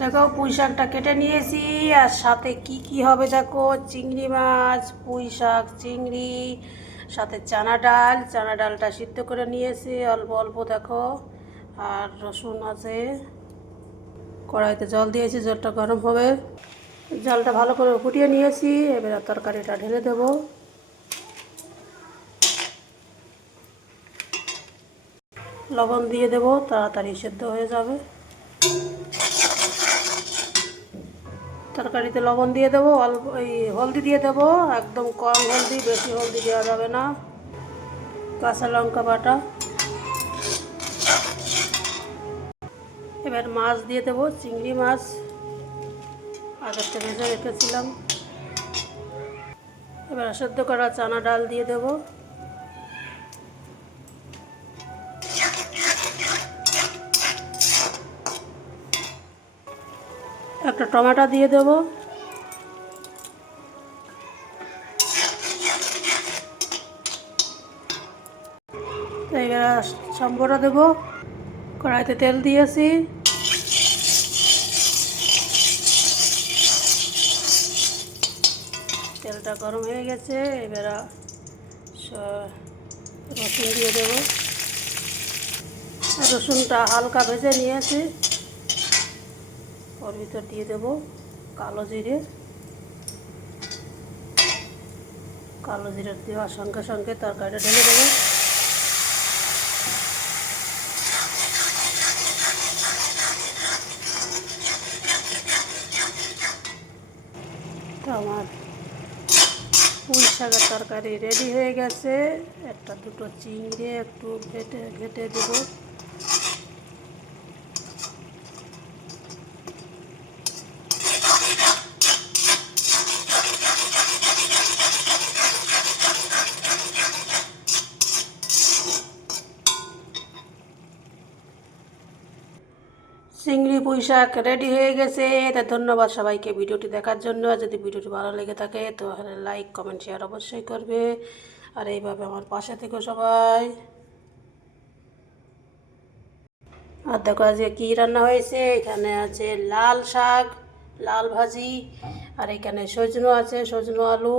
দেখো পুঁই শাকটা কেটে নিয়েছি, আর সাথে কি কি হবে দেখো, চিংড়ি মাছ, পুঁই শাক, চিংড়ি, সাথে চানা ডালটা সিদ্ধ করে নিয়েছি অল্প অল্প দেখো, আর রসুন আছে। কড়াইতে জল দিয়েছি, জলটা গরম হবে, জলটা ভালো করে ফুটিয়ে নিয়েছি। এবার তরকারিটা ঢেলে দেবো, লবণ দিয়ে দেবো, তাড়াতাড়ি সেদ্ধ হয়ে যাবে। তরকারিতে লবণ দিয়ে দেবো, অল্প এই হলদি দিয়ে দেবো, একদম কম হলদি, বেশি হলদি দেওয়া যাবে না। কাঁচা লঙ্কা বাটা। এবার মাছ দিয়ে দেবো, চিংড়ি মাছ আগের থেকে ভেজে রেখেছিলাম। এবার সেদ্ধ করা চানা ডাল দিয়ে দেবো, একটা টমেটো দিয়ে দেবো, এবার সম্বরা দেবো। কড়াইতে তেল দিয়েছি, তেলটা গরম হয়ে গেছে। এবার রসুন দিয়ে দেবো, রসুনটা হালকা ভেজে নিয়েছি। ওর ভিতর দিয়ে দেবো কালো জিরে, কালো জিরে দেওয়ার সঙ্গে সঙ্গে তরকারিটা ঢেলে দেবো। তো আমার পুঁই শাকের তরকারি রেডি হয়ে গেছে। একটা দুটো চিংড়ি একটু ঘেটে দেবো। চিংড়ি পুঁই শাক রেডি হয়ে গেছে। তা ধন্যবাদ সবাইকে ভিডিওটি দেখার জন্য। যদি ভিডিওটি ভালো লেগে থাকে তাহলে লাইক কমেন্ট শেয়ার অবশ্যই করবে, আর এইভাবে আমার পাশে থেকো সবাই। আর দেখো আজকে কী রান্না হয়েছে, এখানে আছে লাল শাক, লাল ভাজি, আর এখানে সজনো আছে, সজনো আলু।